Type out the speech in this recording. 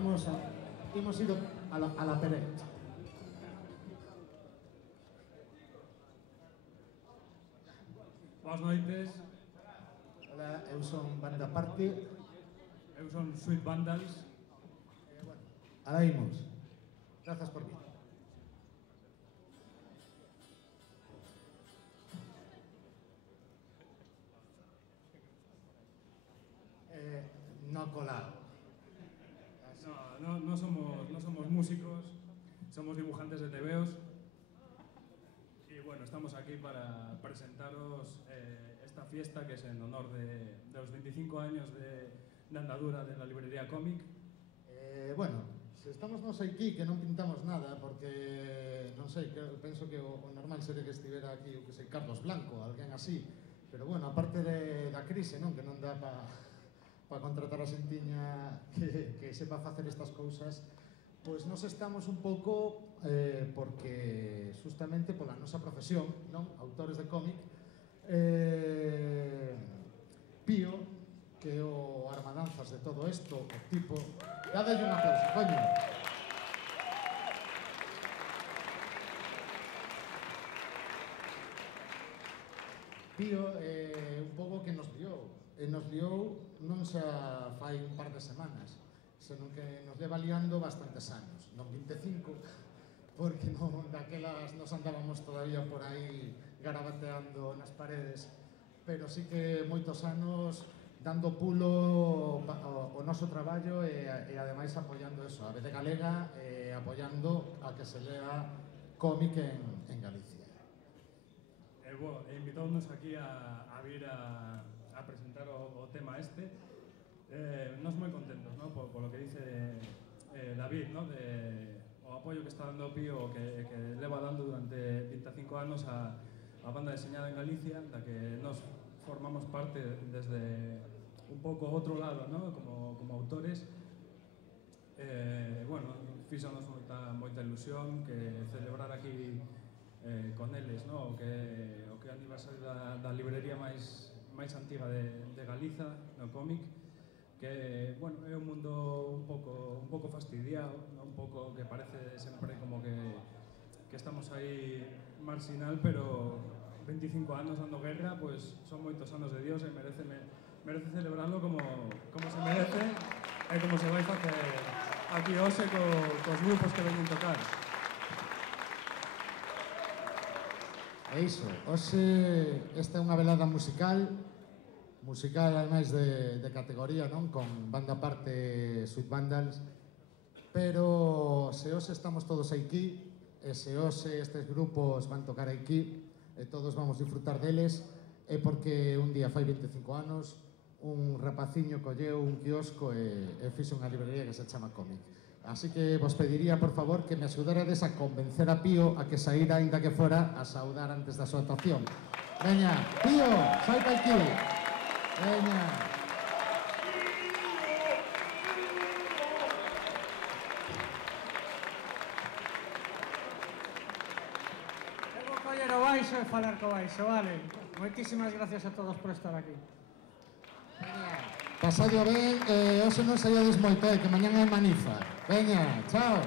Imos ir a la derecha. Boas noites. Hola, eu son Banda Parte. Eu son Sweet Vandals. Bueno, alá imos. Grazas por vir. No colado. No somos músicos, somos dibujantes de tebeos. Y bueno, estamos aquí para presentaros esta fiesta que es en honor de los 25 años de andadura de la librería cómic. Bueno, se estamos nos aquí que non pintamos nada porque, non sei, penso que o normal sería que estivera aquí o que sei, Carlos Blanco, alguén así, pero bueno, aparte da crise, non, que non dá para contratar a xentiña que sepa facer estas cousas, pois nos estamos un pouco porque justamente pola nosa profesión, non, autores de cómic, Pío, que é o armadanzas de todo isto, o tipo... Dádelle un aplauso, coño! Pío un pouco que nos liou. E nos liou non xa fai un par de semanas, senón que nos leva liando bastantes anos. Non 25, porque non daquelas nos andábamos todavía por aí garabateando nas paredes, pero sí que moitos anos dando pulo o noso traballo e ademais apoiando eso, a BD Galega e apoiando a que se lea cómic en Galicia. Invitounos aquí a vir a presentar o tema este. Nos moi contentos, ¿no? Por lo que dice David, ¿no? O apoio que está dando Pío, que leva dando durante 25 anos a banda deseñada en Galicia, da que nos formamos parte desde un pouco outro lado, ¿no? Como autores. Bueno, fíxanos moita ilusión que celebrar aquí con eles, ¿no? O que é aniversario da librería máis antiga de Galiza, no cómic, que, bueno, é un mundo un pouco fastidiado, ¿no? Un pouco que parece sempre como que estamos aí marginal, pero 25 anos dando guerra, pues son moitos anos de Dios e merece celebrarlo como se merece e como se vai facer aquí hoxe cos grupos que veñen tocar. É iso, hoxe esta é unha velada musical ademais de categoría, non? Con Banda Parte, Sweet Vandals, pero se hoxe estamos todos aquí e se hoxe estes grupos van tocar aquí e todos vamos disfrutar deles, é porque un día fai 25 anos un rapaciño colleu un quiosco e fixe unha librería que se chama Cómic. Así que vos pediría, por favor, que me axudarades a convencer a Pío a que saíra, ainda que fora, a saudar antes da súa actuación. Veña, Pío, sai pa aquí. Veña. O baixo e falar co baixo, vale? Moitísimas gracias a todos por estar aquí. Pasadio ben, hoxe non saiades moito, que mañán é manifa. Veña, chao.